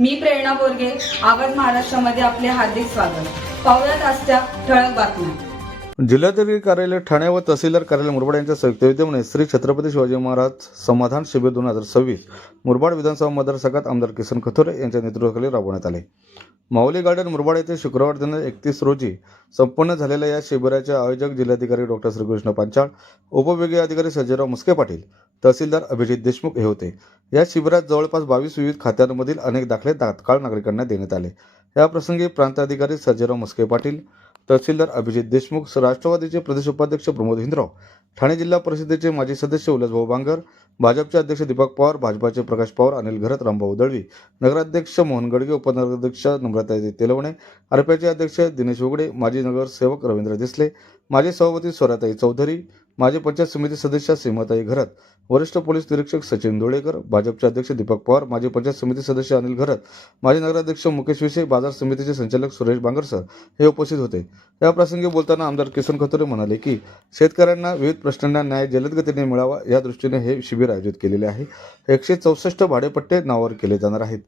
मी प्रेरणा बोरगे, आवाज महाराष्ट्रामध्ये आपले हार्दिक स्वागत. पाहुयात आजच्या ठळक बातम्या. जिल्हाधिकारी कार्यालय ठाणे व तहसीलदार कार्यालय मुरबाड यांच्या संयुक्त विद्यमाने श्री छत्रपती शिवाजी महाराज समाधान शिबिर 2026 मुरबाड विधानसभा मतदारसंघात आमदार किसन कथोरे यांच्या नेतृत्वाखाली राबवण्यात आले. माऊली गार्डन मुरबाड येथे शुक्रवार दिनांक 31 रोजी संपन्न झालेल्या या शिबिराचे आयोजक जिल्हाधिकारी डॉक्टर श्रीकृष्ण पांचाळ, उपविभागीय अधिकारी सर्जेराव मुस्के पाटील, तहसीलदार अभिजित देशमुख हे होते. या शिबिरात जवळपास 22 विविध खात्यांमधील अनेक दाखले तात्काळ नागरिकांना देण्यात आले. या प्रसंगी प्रांताधिकारी सर्जेराव मुस्के पाटील, तहसीलदार अभिजित देशमुख, राष्ट्रवादीचे प्रदेश उपाध्यक्ष प्रमोद हिंद्राव, ठाणे जिल्हा परिषदेचे माजी सदस्य उल्हासभाऊ बांगर, भाजपचे अध्यक्ष दीपक पवार, भाजपाचे प्रकाश पवार, अनिल घरत, रामभाऊ दळवी, नगराध्यक्ष मोहन गडगे, उपनगराध्यक्ष नम्रताई तेलवणे, आरपीआयचे अध्यक्ष दिनेश उघडे, माजी नगरसेवक रवींद्र दिसले, माजी सभापती स्वराताई चौधरी, माजी पंचायत समिती सदस्य सीमाताई घरत, वरिष्ठ पोलीस निरीक्षक सचिन दोळेकर, भाजपचे अध्यक्ष दीपक पवार, माजी पंचायत समिती सदस्य अनिल घरत, माजी नगराध्यक्ष मुकेश विसे, बाजार समितीचे संचालक सुरेश बांगरसर हे उपस्थित होते. या प्रसंगी बोलताना आमदार किसन कथोरे म्हणाले की शेतकऱ्यांना विविध प्रश्नांना न्याय जलद गतीने मिळावा या दृष्टीने हे शिबिर आयोजित केलेले आहे. 164 भाडेपट्टे नावावर केले जाणार आहेत.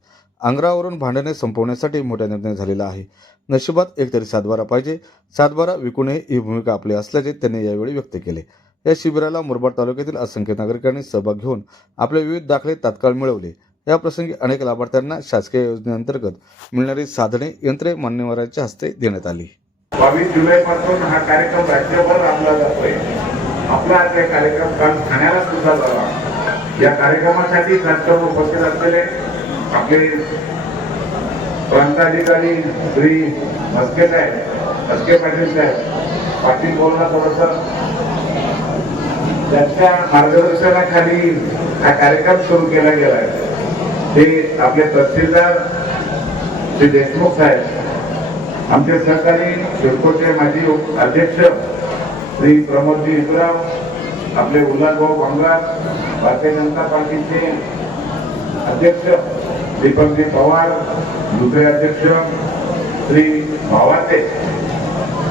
अंगरावरून भांडणे संपवण्यासाठी मोठा निर्णय झालेला आहे. नशिबात एकतरी सातबारा पाहिजे, सातबारा विकू नये ही भूमिका आपली असल्याचे त्यांनी यावेळी व्यक्त केले. या शिबिराला मुरबाड तालुक्यातील असंख्य नागरिकांनी सहभाग घेऊन आपले विविध दाखले तात्काळ मिळवले. या प्रसंगी अनेक लाभार्थ्यांना शासकीय योजनेअंतर्गत मिळणारी साधने, यंत्रे मान्यवरांच्या हस्ते देण्यात आली. 22 जुलैपासून हा कार्यक्रम राज्यभर राबवला जातोय. आपला हा कार्यक्रम काल ठाण्याला सुद्धा झाला. या कार्यक्रमासाठी खासकर उपस्थित असलेले आपले प्रांताधिकारी श्री मुस्के पाटील साहेब, पाटील बोलला थोडंसं त्यांच्या मार्गदर्शनाखाली हा कार्यक्रम सुरू केला गेला आहे. ते आपले तहसीलदार श्री देशमुख साहेब, आमचे सहकारी सिडकोचे माजी अध्यक्ष श्री प्रमोदजी हिंद्राव, आपले उल्हासभाऊ बांगर, भारतीय जनता पार्टीचे अध्यक्ष दीपकजी पवार, दुसरे अध्यक्ष श्री भावाते,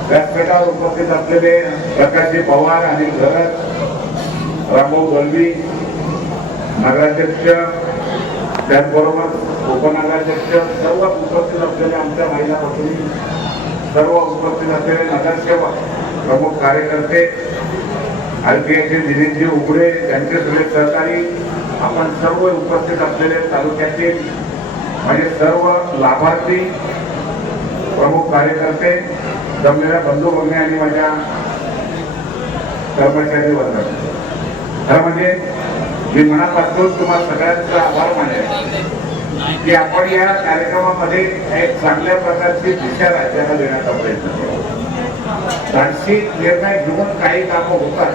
व्यासपीठावर उपस्थित असलेले प्रकाशजी पवार आणि घरत, रामभाऊ दळवी, नगराध्यक्ष, त्याचबरोबर उपनगराध्यक्ष, सर्व उपस्थित असलेले आमच्या महिला भगिनी, सर्व उपस्थित असलेले नगरसेवक, प्रमुख कार्यकर्ते, आरपीआयचे दिनेशजी उघडे, त्यांचे सगळे सहकारी, आपण सर्व उपस्थित असलेले तालुक्यातील म्हणजे सर्व लाभार्थी, प्रमुख कार्यकर्ते, जमलेल्या बंधू भगिनी आणि माझ्या कर्मचारी वर्ग, खरं म्हणजे मी मनापासून तुम्हाला सगळ्यांचा आभार मानेन की आपण या कार्यक्रमामध्ये एक चांगल्या प्रकारची दिशा राज्याला देण्याचा प्रयत्न केला. धाडसी निर्णय घेऊन काही कामं होतात.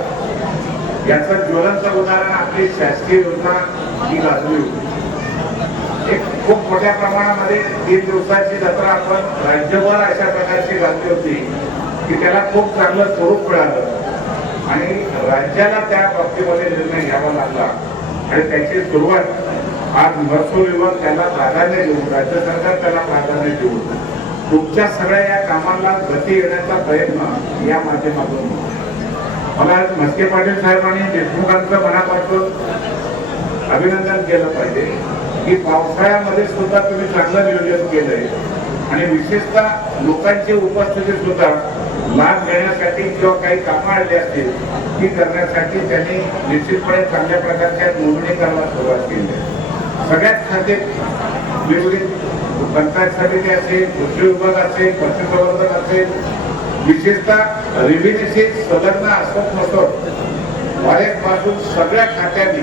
याचं ज्वलंत उदाहरण आपली शासकीय योजना ही गाजली होती. एक खूप मोठ्या प्रमाणामध्ये 3 दिवसाची जत्रा आपण राज्यभर अशा प्रकारची गाजली होती की त्याला खूप चांगलं स्वरूप मिळालं आणि राज्याला त्या बाबतीमध्ये निर्णय घ्यावा लागला आणि त्याची सुरुवात आज महसूल विभाग त्याला प्राधान्य देऊन, राज्य सरकार त्याला प्राधान्य देऊन तुमच्या सगळ्या या कामांना गती येण्याचा प्रयत्न या माध्यमातून. मला मुस्के पाटील साहेबांनी देशमुखांचं मनापासून अभिनंदन केलं पाहिजे की पावसाळ्यामध्ये सुद्धा तुम्ही चांगलं नियोजन केलंय आणि विशेषतः लोकांची उपस्थिती सुद्धा लाभ घेण्यासाठी किंवा काही कामं आली असतील ती करण्यासाठी त्यांनी निश्चितपणे चांगल्या प्रकारच्या नोंदणी करायला सुरुवात केली आहे. सगळ्याच खाते वेगवेगळी पंचायत समिती असेल, कृषी विभाग असेल, पशुसंवर्धन असेल, विशेषतः रेव्हेन्यूशी संलग्न असत नसत पासून सगळ्या खात्यांनी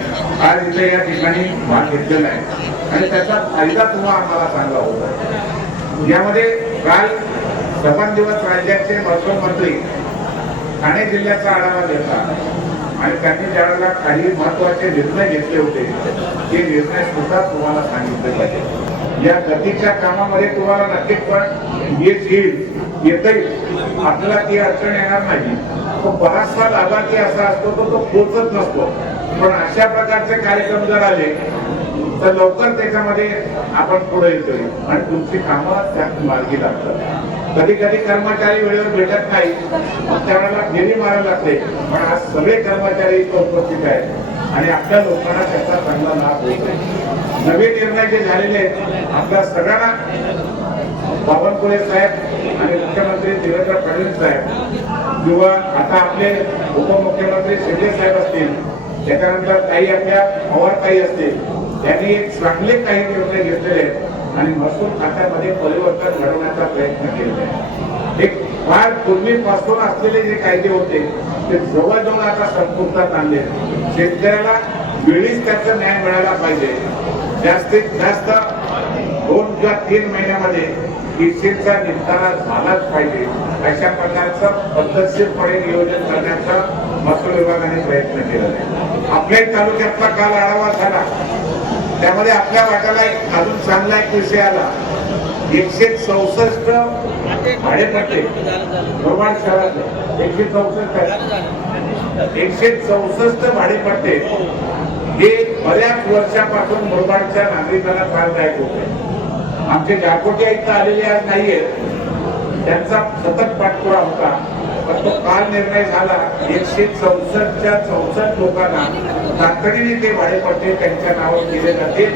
आज इथे या ठिकाणी भाग घेतलेला आहे आणि त्याचा फायदा तुम्हाला आम्हाला चांगला होत आहे. यामध्ये काल समान दिवस राज्याचे महसूल मंत्री ठाणे जिल्ह्याचा आढावा घेतला आणि त्यांनी ज्यावेळेला काही महत्वाचे निर्णय घेतले होते ते निर्णय सुद्धा तुम्हाला सांगितले पाहिजे. या गतीच्या कामामध्ये तुम्हाला नक्कीच पण येतही आपल्याला ती अडचण येणार नाही. तो बराचसा लाभार्थी असा असतो तो पोहोचत नसतो, पण अशा प्रकारचे कार्यक्रम जर आले तर लवकर त्याच्यामध्ये आपण पुढे येतोय आणि तुमची कामं त्यात मार्गी लागतात. कधी कधी कर्मचारी वेळेवर भेटत नाही, त्यावेळेला फेरी मारायला लागते, पण आज सगळे कर्मचारी इथं उपस्थित आहेत आणि आपल्या लोकांना त्याचा चांगला लाभ होतोय. नवे निर्णय जे झालेले आहेत आपल्या सगळ्यांना बावनकुळे साहेब आणि मुख्यमंत्री देवेंद्र फडणवीस साहेब किंवा आता आपले उपमुख्यमंत्री शिंदे साहेब असतील, त्याच्यानंतर काही आपल्या पवार ताई असतील, त्यांनी एक चांगले काही निर्णय घेतलेले आहेत आणि महसूल खात्यामध्ये परिवर्तन घडवण्याचा प्रयत्न केलेला आहे. एक फार पूर्वीपासून असलेले जे कायदे होते ते जवळजवळ आता संपुष्टात आणले. शेतकऱ्याला वेळीच त्याचा न्याय मिळाला पाहिजे. जास्तीत जास्त 2 किंवा 3 महिन्यामध्ये केसेसचा निपटारा झालाच पाहिजे अशा प्रकारचं पद्धतशीरपणे नियोजन करण्याचा महसूल विभागाने प्रयत्न केलेला आहे. आपल्याही तालुक्यातला काल आढावा झाला, त्यामध्ये आपल्या वाट्याला एक अजून चांगला एक विषय आला. 164 भाडेपट्टे मुरबाड शहरात 164 भाडेपट्टे हे बऱ्याच वर्षापासून मुरबाडच्या नागरिकांना त्रासदायक होते. आमचे गारकोटी आयुक्त आलेले आज नाहीयेत, त्यांचा सतत पाठपुरा होता, पण तो काल निर्णय झाला 164च्या 64 लोकांना तातडीने ते भाडेपट्टे त्यांच्या नावावर दिले जातील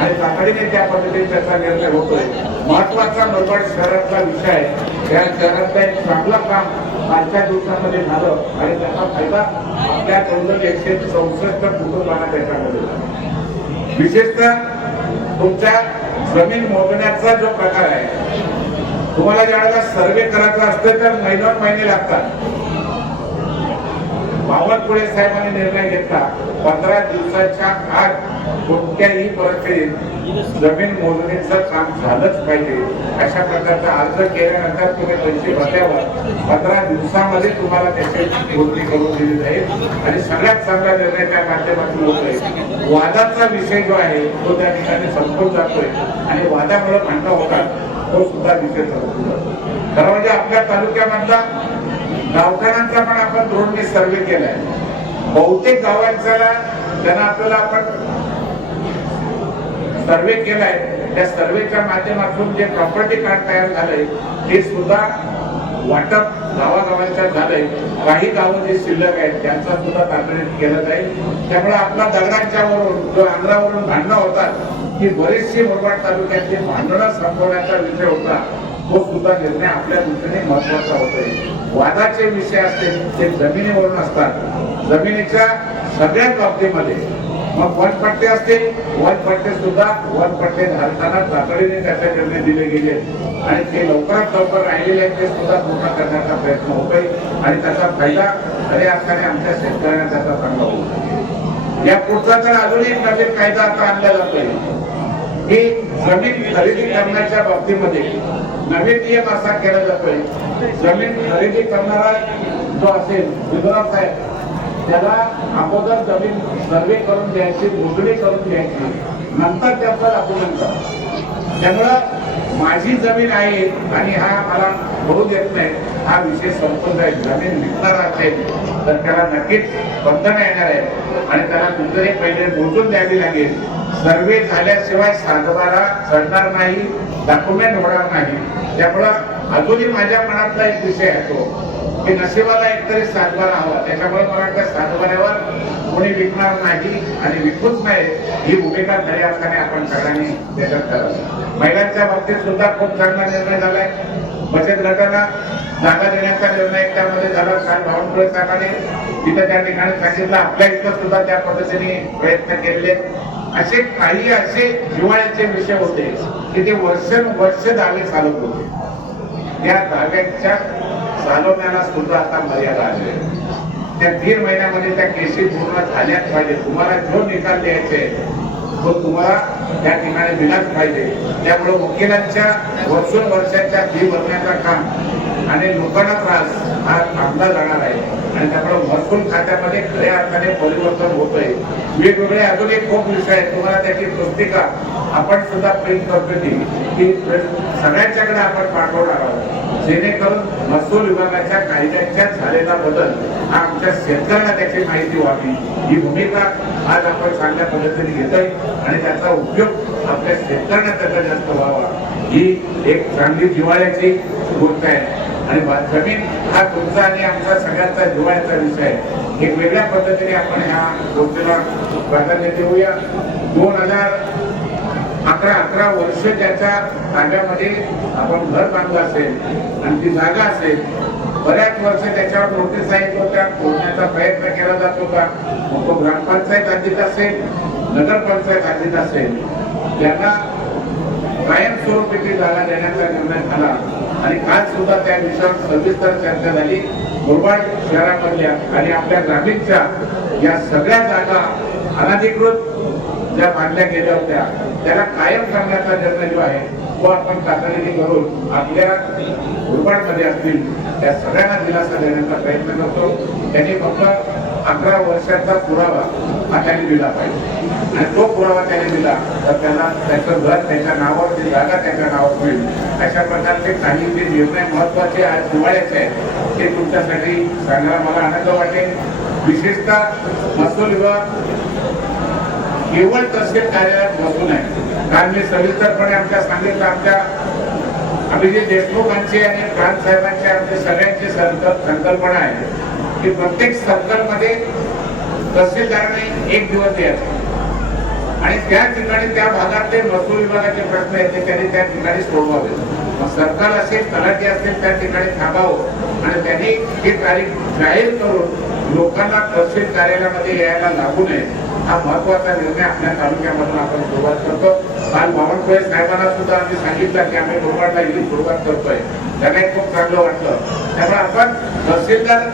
आणि तातडीने त्या पद्धतीने त्याचा निर्णय होतोय. महत्वाचा मुरबाड शहरातला विषय आहे. त्या शहरातलं एक चांगलं काम आजच्या दिवसामध्ये झालं आणि त्याचा फायदा आपल्या जवळजवळ 164 कुटुंबांना त्याच्यामध्ये झाला. विशेषतः तुमच्या जमीन मोजण्याचा जो प्रकार आहे, तुम्हाला ज्यावेळेला सर्वे करायचा असते तर महिने लागतात. बावनकुळे साहेबांनी निर्णय घेतला 15 दिवसाच्या आत कोणत्याही परिस्थितीत जमीन मोजणीचं काम झालंच पाहिजे. अशा प्रकारचा अर्ज केल्यानंतर तुम्ही पैसे भरल्यावर 15 दिवसामध्ये तुम्हाला त्याची मोजणी करून दिली जाईल आणि सगळ्यात चांगला निर्णय त्या माध्यमातून होतोय. वादाचा विषय जो आहे तो त्या ठिकाणी संपून जातोय आणि वादामुळे भांडणं होतात, तो सुद्धा विषय संपून जातो. खरं म्हणजे आपल्या तालुक्यामधला गावठाणांचा पण आपण द्रोणने सर्वे केलाय. बहुतेक गावांचा ज्यांना आपल्याला आपण सर्वे केलाय त्या सर्वेच्या माध्यमातून जे प्रॉपर्टी कार्ड तयार झालंय ते सुद्धा वाटप गावागावांच्या झालंय. काही गावं जे शिल्लक आहेत त्यांचा सुद्धा तातडीने केलं जाईल. त्यामुळे आपला दगडांच्या वरून जो अंगणावरून भांडणं होतात की बरेचसे मुरबाड तालुक्यातले भांडणं संपवण्याचा विषय होता, तो सुद्धा निर्णय आपल्या दृष्टीने महत्वाचा होतोय. वादाचे विषय असतील ते जमिनीवरून असतात. जमिनीच्या सगळ्याच बाबतीमध्ये मग वनपट्टे असतील, वनपट्टे सुद्धा वनपट्टे धारकांना तातडीने त्याचे निर्णय दिले गेले आणि ते लवकरात लवकर राहिलेले आहेत ते सुद्धा पूर्ण करण्याचा प्रयत्न होतोय आणि त्याचा फायदा खऱ्या अर्थाने आमच्या शेतकऱ्यांना त्याचा चांगला होतो. या पुढचा तर अजून एक नवीन कायदा आता आणला जातोय की जमीन खरेदी करण्याच्या बाबतीमध्ये नवीन नियम असा केला जातोय. जमीन खरेदी करणारा जो असेल विद्वान साहेब त्याला अगोदर जमीन सर्वे करून द्यायची, मोजणी करून द्यायची, नंतर त्याचा डॉक्युमेंट करा. त्यामुळं माझी जमीन आहे आणि हा मला भरू देत नाही हा विषय संपून जाईल. जमीन विकणार असेल तर त्याला नक्कीच बंधन येणार आहे आणि त्याला दुसरे पहिले मोजून द्यावी लागेल. सर्वे झाल्याशिवाय सातबारा चढणार नाही, डॉक्युमेंट होणार नाही. त्यामुळं अजूनही माझ्या मनातला एक विषय आहे तो की नशिबाला एकतरी सातबारा हवा. त्याच्यामुळे मला त्या सातबाऱ्यावर कोणी विकणार नाही आणि विकूच नाही ही भूमिका खऱ्या अर्थाने आपण सगळ्यांनी त्याच्यात करावी. महिलांच्या बाबतीत सुद्धा खूप चांगला निर्णय झालाय. बचत गटांना जागा देण्याचा निर्णय त्यामध्ये झाला. काल बावनकुळे साहेबांनी तिथं त्या ठिकाणी सांगितलं, आपल्या इथं सुद्धा त्या पद्धतीने प्रयत्न केलेले. असे काही असे जिव्हाळ्याचे विषय होते की ते वर्ष दावे चालत होते. त्या दाव्यांच्या चालवण्याला सुद्धा आता मर्यादा आली आहे. त्या 3 महिन्यामध्ये त्या केसी पूर्ण झाल्याच पाहिजे. तुम्हाला जो निकाल द्यायचे तो तुम्हाला त्या ठिकाणी दिलाच पाहिजे. त्यामुळे वकिलांच्या वर्षाच्या फी भरण्याचं काम आणि लोकांना त्रास हा थांबला जाणार आहे आणि त्यामुळे महसूल खात्यामध्ये खऱ्या अर्थाने परिवर्तन होतंय. वेगवेगळे अजून एक खूप विषय आहेत. तुम्हाला त्याची पुस्तिका आपण सुद्धा प्रिंट करतो की सगळ्यांच्याकडे आपण पाठवणार आहोत जेणेकरून महसूल विभागाच्या कायद्यांच्या झालेला बदल हा आमच्या शेतकऱ्यांना त्याची माहिती व्हावी. ही भूमिका आज आपण चांगल्या पद्धतीने घेतोय आणि त्याचा उपयोग आपल्या शेतकऱ्यांना त्याचा जास्त व्हावा ही एक चांगली जिव्हाळ्याची गोष्ट आहे. आणि जमीन हा तुमचा आणि आमचा सगळ्यांचा जिव्हाळ्याचा विषय आहे. एक वेगळ्या पद्धतीने आपण ह्या गोष्टीला प्राधान्य देऊया. 11 वर्ष ज्याच्या ताब्यामध्ये आपण घर बांधलं असेल आणि ती जागा असेल, बऱ्याच वर्ष त्याच्यावर नोटीस आहेत होत्या, तोडण्याचा प्रयत्न केला जात होता. मग तो ग्रामपंचायत हद्दीत असेल, नगरपंचायत हद्दीत असेल, त्यांना कायमस्वरूपी ती जागा देण्याचा निर्णय झाला. आणि आज सुद्धा त्या विषयावर सविस्तर चर्चा झाली. मुरबाड शहरामधल्या आणि आपल्या ग्रामीणच्या या सगळ्या जागा अनधिकृत ज्या बांधल्या गेल्या होत्या त्याला कायम करण्याचा निर्णय जो आहे तो आपण तातडीने करून आपल्या मुरबाडमध्ये असतील त्या सगळ्यांना दिलासा देण्याचा प्रयत्न करतो. त्यांनी फक्त 11 वर्षाचा पुरावा हा त्यांनी दिला पाहिजे आणि तो पुरावा त्याने दिला तर त्याला त्याचं घर त्याच्या नावावर, ती जागा त्याच्या नावावर होईल. अशा प्रकारचे काही जे निर्णय महत्वाचे आज हिवाळ्याचे आहेत ते तुमच्यासाठी सांगायला मला आनंद वाटेल. विशेषतः महसूल विभाग केवळ तहसील कार्यालयात बसून आहे. कारण मी सविस्तरपणे आमच्या सांगितलं, आमच्या अभिजित देशमुखांचे आणि प्रांत साहेबांचे आमचे सगळ्यांची संकल्पना आहे की प्रत्येक सर्कलमध्ये तहसीलदाराने एक दिवस द्यायचा आणि त्या ठिकाणी त्या भागातले महसूल विभागाचे प्रश्न आहेत त्यांनी त्या ठिकाणी सोडवावे. सरकार असेल, तलाठी असेल त्या ठिकाणी थांबावं आणि त्यांनी ही तारीख जाहीर करून लोकांना तहसील कार्यालयामध्ये यायला लागू नये. हा महत्वाचा निर्णय आपल्या तालुक्यामधून आपण सुरुवात करतो. काल बावनकुळे साहेबांना सुद्धा आम्ही सांगितलं की आम्ही मुरबाडला ही सुरुवात करतोय. त्यांना खूप चांगलं वाटलं. त्यामुळे आपण तहसीलदार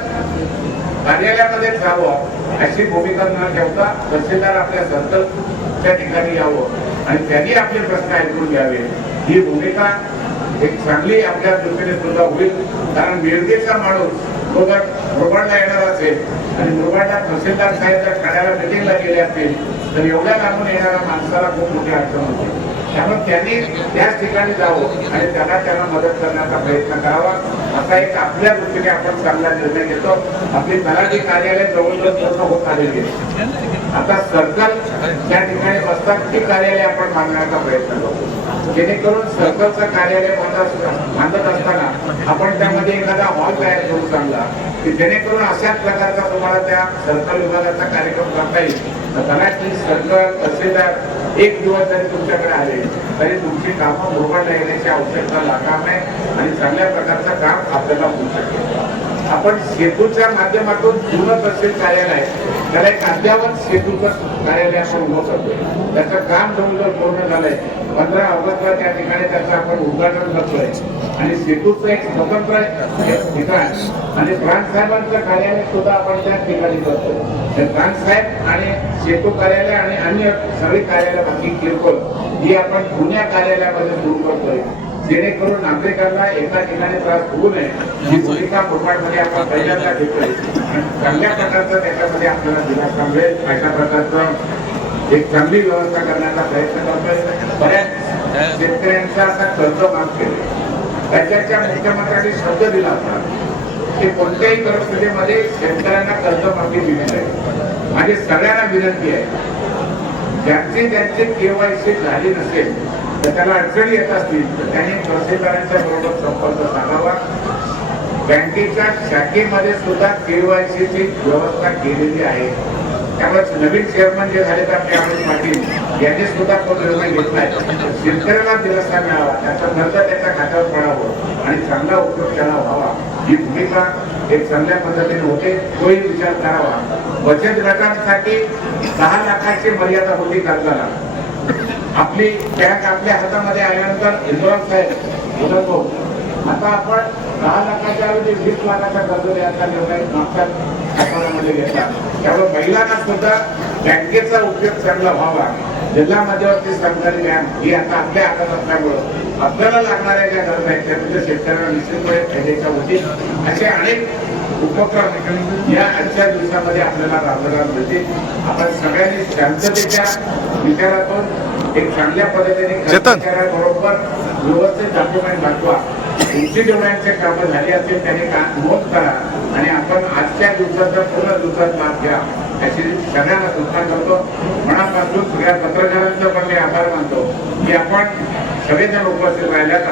कार्यालयामध्ये जावं अशी भूमिका न ठेवता तहसीलदार आपल्या सर्कलच्या ठिकाणी यावं आणि त्यांनी आपले प्रश्न ऐकून घ्यावे. ही भूमिका एक चांगली आपल्या दृष्टीने सुद्धा होईल. कारण मिरजेचा माणूस तो जर मुरबाडला येणार असेल आणि मुरबाडला तहसीलदार साहेब जर ठाण्याला मिटिंगला गेले असतील तर एवढ्या लांबून येणाऱ्या माणसाला खूप मोठी अडचण होती. त्यामुळे त्यांनी त्याच ठिकाणी जावं आणि त्यांना मदत करण्याचा प्रयत्न करावा. असा एक आपल्या दृष्टीने आपण चांगला निर्णय घेतो. आपली तलाठी कार्यालय जवळजवळ पूर्ण होत आलेली आहे. आता सर्कल ज्या ठिकाणी बसतात ती कार्यालय आपण बांधण्याचा प्रयत्न करतो जेणेकरून सर्कलचं कार्यालय बांधत असताना आपण त्यामध्ये एखादा हॉल तयार करू चांगला की जेणेकरून अशाच प्रकारचा तुम्हाला त्या सर्कल विभागाचा कार्यक्रम करता येईल. तलाठी, सर्कल, तहसीलदार एक दिवस जरी तुमच्याकडे आले तरी तुमची कामं मुरबाडला येण्याची आवश्यकता लागणार नाही आणि चांगल्या प्रकारचं काम आपल्याला होऊ शकेल. आपण सेतूच्या माध्यमातून जुनं तहसील कार्यालय आहे त्याला एक अद्यावत सेतूचं कार्यालय आपण उभं करतोय. त्याचं काम जवळजवळ पूर्ण झालंय. 15 ऑगस्टला त्या ठिकाणी त्याचं आपण उद्घाटन करतोय आणि सेतूचं एक स्वतंत्र ठिकाण आणि प्रांत साहेबांचं कार्यालय सुद्धा आपण त्या ठिकाणी करतोय. प्रांत साहेब आणि सेतू कार्यालय आणि अन्य सगळी कार्यालय बाकी किरकोळ ही आपण पुण्या कार्यालयामध्ये सुरू करतोय जेणेकरून नागरिकांना एका ठिकाणी त्रास होऊ नये ही भूमिका मुरबाडमध्ये आपण पहिल्यांदा घेतोय. चांगल्या प्रकारचं त्याच्यामध्ये आपल्याला दिलासा मिळेल अशा प्रकारचं एक चांगली व्यवस्था करण्याचा प्रयत्न करतोय. बऱ्याच शेतकऱ्यांचा असा कर्ज माफ केले त्याच्या मुख्यमंत्र्यांनी शब्द दिला होता की कोणत्याही परिस्थितीमध्ये शेतकऱ्यांना कर्जमाफी दिली जाईल. माझी सगळ्यांना विनंती आहे ज्यांची केवायसी झाली नसेल तर त्याला अडचणी येत असतील तर त्यांनी तहसीलदारांच्या बरोबर संपर्क साधावा. बँकेच्या शाखेमध्ये सुद्धा केवायसीची व्यवस्था केलेली आहे. त्यामुळे नवीन चेअरमन जे झाले आपले अमित पाटील यांनी सुद्धा तो निर्णय घेतलाय. शेतकऱ्याला दिलासा मिळावा, त्याचा खर्च त्याच्या खात्यावर पडावं आणि चांगला उपयोग त्याला व्हावा ही भूमिका एक चांगल्या पद्धतीने होते. तोही विचार करावा. बचत गटांसाठी 10 लाखाची मर्यादा होती कर्जाला. आपली बँक आपल्या हातामध्ये आल्यानंतर इंद्राज साहेब बोलतो आता आपण 10 लाखाच्या ऐवजी 20 लाखाचा कर्ज द्यायचा निर्णय मागच्या शासनामध्ये घेतला. त्यामुळे महिलांना सुद्धा बँकेचा उपयोग चांगला व्हावा. जिल्हा मध्यवर्ती सहकारी बँक ही आता आपल्या हातात असल्यामुळं आपल्याला लागणाऱ्या ज्या गरजा आहेत त्यामध्ये शेतकऱ्यांना निश्चितपणे फायद्याच्या होतील. असे अनेक उपक्रम या आजच्या दिवसामध्ये आपल्याला राबवायला मिळतील. आपण सगळ्यांनी शांततेच्या विचारातून एक चांगल्या पद्धतीने बरोबर व्यवस्थित डॉक्युमेंट दाखवा. तुमची जेवढ्यांचे कामं झाली असेल त्याने नोंद करा आणि आपण आजच्या दिवसाचा पूर्ण दिवसात लाभ घ्या अशी सगळ्यांना सूचना करतो. मनापासून सगळ्या पत्रकारांचा पण मी आभार मानतो की आपण सगळेजण उपस्थित राहिल्यात.